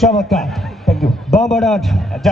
চমৎকার। Thank you number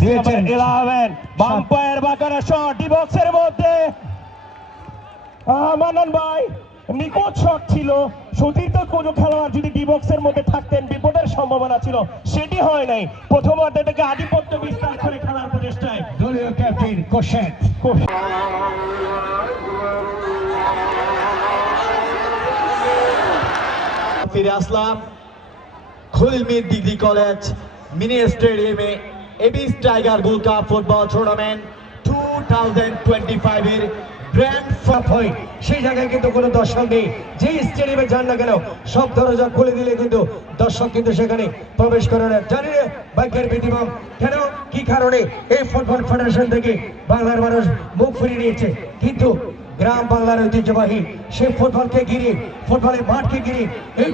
দিয়েছেন 11 বাম্পায়ার বাঁকানো শট ডি বক্সের মধ্যে। আহ, মান্নান ভাই নিখুঁত শট ছিল। সতীর্থ কোনো খেলোয়াড় যদি ডি বক্সের মধ্যে থাকতেন বিপদের সম্ভাবনা ছিল। সেটি হয় নাই। প্রথম অর্ধে থেকে আধিপত্য বিস্তার করে খেলার প্রচেষ্টায়। দলীয় ক্যাপ্টেন কোশেট ফিরে আসলাম। খুলমির ডিগ্রি কলেজ মিনি স্টেডিয়ামে এবিস tiger gold cup football tournament two thousand twenty ফাইভের গ্র্যান্ড সব হয়। সেই জায়গায় কিন্তু কোনো দর্শক নেই। যে স্টেডিয়ামে যান না কেন, সব দরজা খুলে দিলে কিন্তু দর্শক কিন্তু সেখানে প্রবেশ করে না। জানি না বাইকের ব্যতিক্রম কেন, কি কারণে এই ফুটবল ফেডারেশন থেকে বাংলার মানুষ মুখ ফিরিয়ে নিয়েছে। কিন্তু গ্রাম বাংলার ঐতিহ্যবাহী সেই ফুটবলকে ঘিরে ফুটবলের মাঠকে ঘিরে এই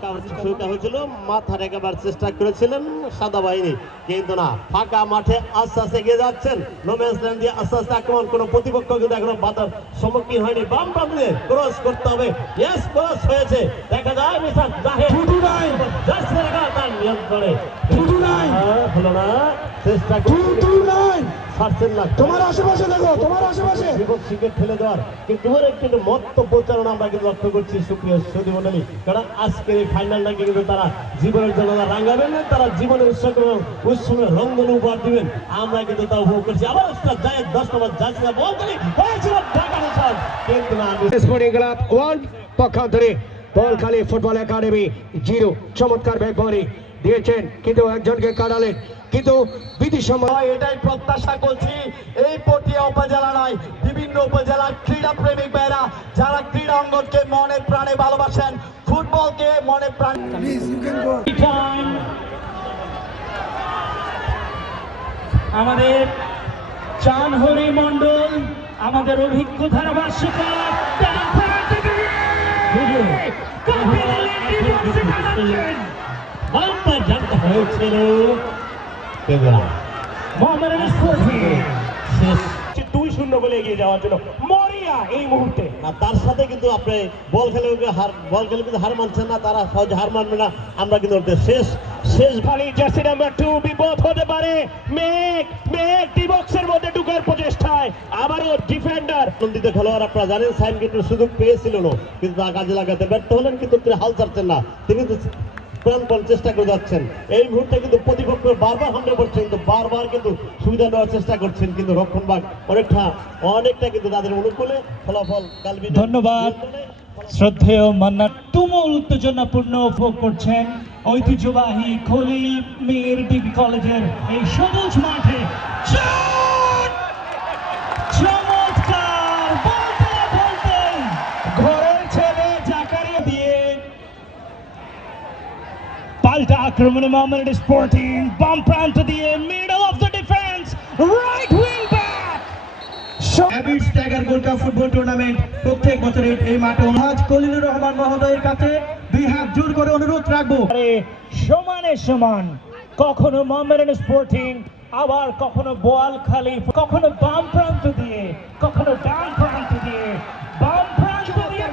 ফাঁকা শুরুটা হয়েছিল মাথা রেখাবার চেষ্টা করেছিলেন সাদা বাহিনী কিন্তু না ফাঁকা মাঠে আস্তে আস্তে এগিয়ে যাচ্ছেন। নোম্যান্স ল্যান্ড দিয়ে আস্তে আস্তে আক্রমণ কোনো প্রতিপক্ষ কিন্তু এখনও বাধার সম্মুখীন হয়নি। বাম প্রান্তে ক্রস করতে হবে। ইয়েস ক্রস হয়েছে। দেখা যায় মিসান রেখা তার নিয়ন্ত্রণে। আহ, হলো না চেষ্টা করছেন ছাড়ছেন না। তোমার আশেপাশে দেখো তোমার আশেপাশে। বিপদ শিখে দেওয়ার। কিন্তু ওর একটু মত্ত প্রচারণা আমরা কিন্তু লক্ষ্য করছি সুপ্রিয় সুদী মন্ডলী কারণ আজকের এই ফাইনালটাকে কিন্তু তারা জীবনের জন্য তারা রাঙ্গাবেন না তারা জীবনের উৎসব এবং উৎসবের রঙ্গন উপহার দিবেন। আমরা কিন্তু তা উপভোগ করছি। আবার একটা যায় দশ নম্বর যাচ্ছে না স্পোর্টিং ক্লাব ওয়ান পক্ষান্তরে বল খালি ফুটবল একাডেমি জিরো। চমৎকার ব্যাগ বলি দিয়েছেন। কিন্তু একজনকে কাটালেন। কিন্তু বিধি সময় এটাই প্রত্যাশা করছি এই পটিয়া উপজেলা নয় বিভিন্ন উপজেলার ক্রীড়া প্রেমিক ভাইরা যারা ক্রীড়া অঙ্গনকে মনে প্রাণে ভালোবাসেন ফুটবলকে মনে প্রাণে. আমাদের চাঁদহরি মন্ডল আমাদের অভিজ্ঞ ধারাভাষ্যকার জানতে হয়েছিল না। মোহাম্মদ শেষ দুই শূন্য বলে এগিয়ে যাওয়ার জন্য মরিয়া এই মুহূর্তে। না তার সাথে কিন্তু আপনি বল খেলে হার বল খেলে কিন্তু হার মানছেন না তারা সহজে হার মানবে না। আমরা কিন্তু শেষ শেষ খালি জার্সি নাম্বার টু বিপদ হতে পারে। মেঘ মেঘ ডি বক্সের মধ্যে ঢুকার প্রচেষ্টায় আবারও ডিফেন্ডার আনন্দিত খেলোয়াড় আপনারা জানেন সাইন কিন্তু সুযোগ পেয়েছিল না। কিন্তু কাজে লাগাতে ব্যর্থ হলেন কিন্তু তিনি হাল ছাড়ছেন না। তিনি প্রাণপণ চেষ্টা করে যাচ্ছেন। এই মুহূর্তে কিন্তু প্রতিপক্ষ বারবার হামলা করছেন কিন্তু বারবার কিন্তু সুবিধা নেওয়ার চেষ্টা করছেন কিন্তু রক্ষণবাগ অনেকটা অনেকটা কিন্তু তাদের অনুকূলে ফলাফল কালবি ধন্যবাদ। শ্রদ্ধেয় মান্না তুমুল উত্তেজনাপূর্ণ উপভোগ করছেন ঐতিহ্যবাহী খলিল মীর ডিগ্রি কলেজের এই সবুজ মাঠে। পাল্টা আক্রমণে মোহাম্মদ স্পোর্টিং বাম প্রান্ত দিয়ে middle of the defence right wing back Abyss gold cup football tournament প্রত্যেক বছরের এই মাঠে আজ কলিলুর রহমান মহোদয়ের কাছে দুই হাত জোর করে অনুরোধ রাখব। সমানে সমান কখনো মোহামেডান স্পোর্টিং আবার কখনো বোয়াল খালি কখনো বাম প্রান্ত দিয়ে কখনো ডান প্রান্ত দিয়ে বাম প্রান্ত দিয়ে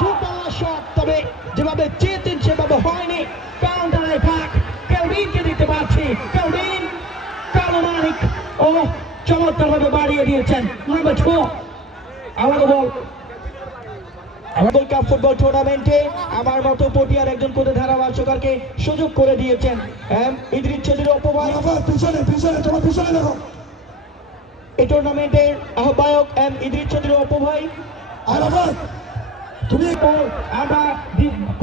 দুপাল্লা শট তবে যেভাবে চেয়েছেন সেভাবে হয়নি কাউন্টারে পাক কেলভিনকে কালো মানিক ও চমৎকারভাবে বাড়িয়ে দিয়েছেন। নাম্বার টু আবারও বল। গোল্ড কাপ ফুটবল টুর্নামেন্টে আমার মতো পটিয়ার একজন কোটে ধারাভাষ্যকারকে সুযোগ করে দিয়েছেন। এম ইদ্রিস চৌধুরী অপবাদ। পিছনে পিছনে তোমার পিছনে দেখো। এই টুর্নামেন্টের আহ্বায়ক এম ইদ্রিস চৌধুরী অপু ভাই এরপর আমরা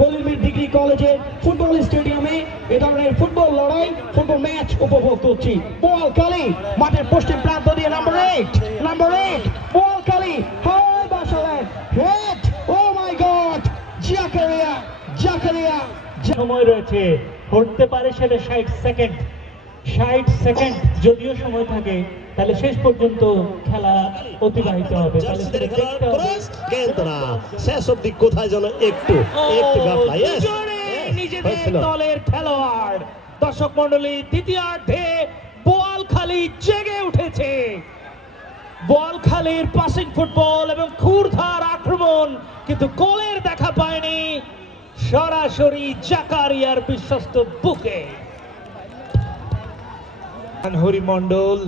কলিমির ডিগ্রি কলেজের ফুটবল স্টেডিয়ামে এ ধরনের ফুটবল লড়াই, ফুটবল ম্যাচ উপভোগ করছি। বল কালি, মাঠের পশ্চিম প্রান্ত দিয়ে নাম্বার এইট নাম্বার এইট বল কালি। হাই বাসালেন head oh my god Zakaria Zakaria সময় রয়েছে। হতে পারে সেটা ষাট সেকেন্ড ষাট সেকেন্ড যদিও সময় থাকে। তাহলে শেষ পর্যন্ত খেলা অতিবাহিত হবে। তাহলে সেটা দেখতে হবে। ক্রস শেষ অব্দি কোথায় যেন একটু গাফলা নিজেদের দলের খেলোয়াড়। দর্শক মন্ডলী দ্বিতীয়ার্ধে বোয়ালখালী জেগে উঠেছে। বোয়ালখালীর পাসিং ফুটবল এবং ক্ষুরধার আক্রমণ কিন্তু গোলের দেখা পায়নি সরাসরি জাকারিয়ার বিশ্বস্ত বুকে। হরিমন্ডল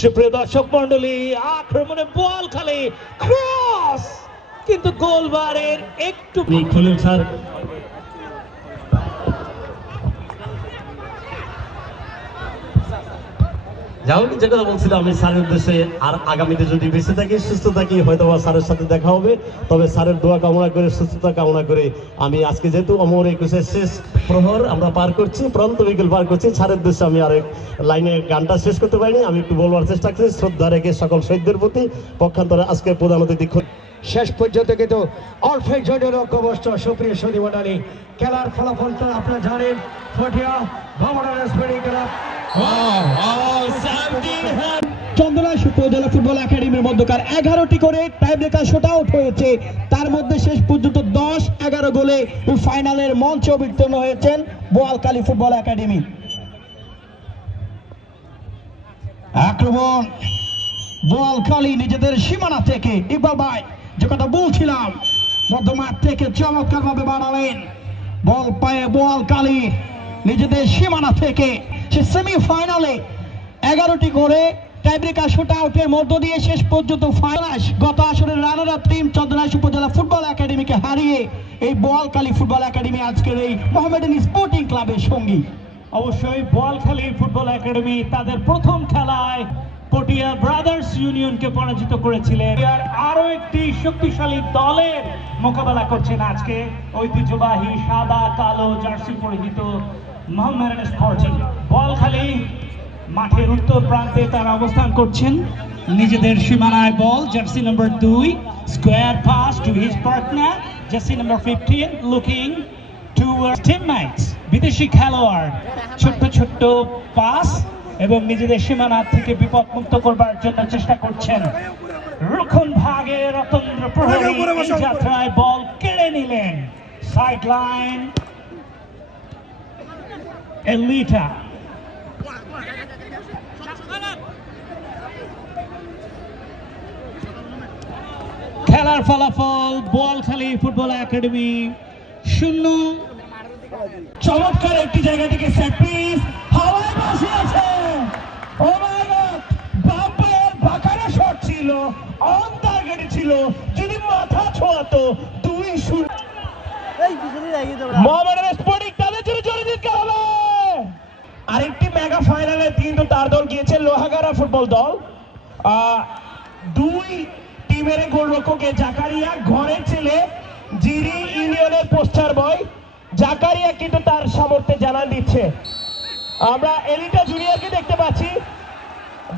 সুপ্রিয় দর্শক মন্ডলী আক্রমণে বল খালি ক্রস কিন্তু গোলবারের একটু খুলুন স্যার। যাও যে কথা বলছিলাম, আমি স্যারের উদ্দেশ্যে, আর আগামীতে যদি বেঁচে থাকি, সুস্থ থাকি হয়তো বা স্যারের সাথে দেখা হবে, তবে স্যারের দোয়া কামনা করে, সুস্থতা কামনা করে, আমি আজকে যেহেতু অমর একুশের শেষ প্রহর আমরা পার করছি প্রান্ত বিকেল পার করছি, স্যারের উদ্দেশ্যে আমি আরেক লাইনে গানটা শেষ করতে পারিনি, আমি একটু বলবার চেষ্টা করছি, শ্রদ্ধা রেখে সকল শহীদদের প্রতি পক্ষান্তরে আজকে প্রধান অতিথি শেষ পর্যন্ত কিন্তু অল্পের জন্য লক্ষ্যবস্ত সুপ্রিয় সুদী মন্ডলী খেলার ফলাফল তো আপনারা জানেন, ফটিয়া ভবনের ক্লাব চন্দনা উপজেলা ফুটবল একাডেমির মধ্যকার এগারোটি করে শোট হয়েছে। তার মধ্যে শেষ পর্যন্ত দশ, এগারো গোলে ফাইনালের হয়েছেন বোয়ালকালী ফুটবল একাডেমি। আক্রমণ, বোয়ালখালী নিজেদের সীমানা থেকে। ইকবাল ভাই, যে কথা বলছিলাম, মধ্যমাঠ থেকে চমৎকার ভাবে বাড়ালেন বল পায়ে বোয়ালখালী, নিজেদের সীমানা থেকে। সে সেমিফাইনালে এগারোটি করে টাইব্রেকার শুট আউটের মধ্য দিয়ে শেষ পর্যন্ত ফাইনাল গত আসরের রানার আপ টিম চন্দ্রনাশ উপজেলা ফুটবল একাডেমিকে হারিয়ে এই বোয়ালখালী ফুটবল একাডেমি আজকের এই মোহামেডান স্পোর্টিং ক্লাবের সঙ্গী। অবশ্যই বোয়ালখালী ফুটবল একাডেমি তাদের প্রথম খেলায় পটিয়া ব্রাদার্স ইউনিয়নকে পরাজিত করেছিলেন। আর আরও একটি শক্তিশালী দলের মোকাবেলা করছেন আজকে ঐতিহ্যবাহী সাদা, কালো জার্সি পরিহিত মোহাম্মদ স্পোর্টিং বোয়ালখালী মাঠের উত্তর প্রান্তে তারা অবস্থান করছেন। নিজেদের সীমানায় বল, জার্সি নম্বর দুই, square pass to his partner, jersey number fifteen, looking towards teammates বিদেশি খেলোয়াড়। ছোট্ট ছোট্ট পাস এবং নিজেদের সীমানা থেকে বিপদ মুক্ত করবার জন্য চেষ্টা করছেন। রক্ষণ ভাগে রতন্দ্র প্রহরী যাত্রায় বল কেড়ে নিলেন। সাইড লাইন এলিটা খেলার ফলাফল বোয়ালখালী ফুটবল একাডেমি শূন্য। চমৎকার একটি জায়গা থেকে সেট পিস হাওয়ায় ভাসে আছে। বাম্পায়ার বাঁকানো শট ছিল। অন টার্গেটে ছিল। যদি মাথা ছোঁয়াতো দুই শূন্য। মোহামেডান স্পোর্টিং তাদের জন্য জোরে দিতে হবে। আরেকটি মেগা ফাইনালে কিন্তু তার দল গিয়েছে লোহাগাড়া ফুটবল দল। দুই টিমের গোলরক্ষকে জাকারিয়া ঘরের ছেলে জিরি ইউনিয়নের পোস্টার বয়। জাকারিয়া কিন্তু তার সামর্থ্যে জানান দিচ্ছে। আমরা এলিটা জুনিয়রকে দেখতে পাচ্ছি।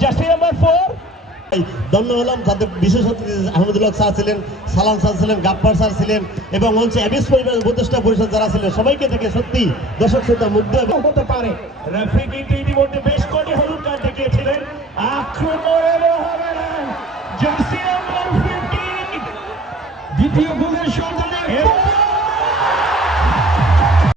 জার্সি নাম্বার ফোর ধন্য হলাম। যাদের বিশেষ অতিথি আহমদুল্লাহ স্যার ছিলেন, সালাম স্যার ছিলেন, গাপ্পার স্যার ছিলেন, এবং মঞ্চে অ্যাবিস পরিবার উপদেষ্টা পরিষদ যারা ছিলেন, সবাইকে থেকে সত্যি দর্শক শ্রোতা মুগ্ধ হতে পারে। বেশ হলুদ দ্বিতীয় গোলের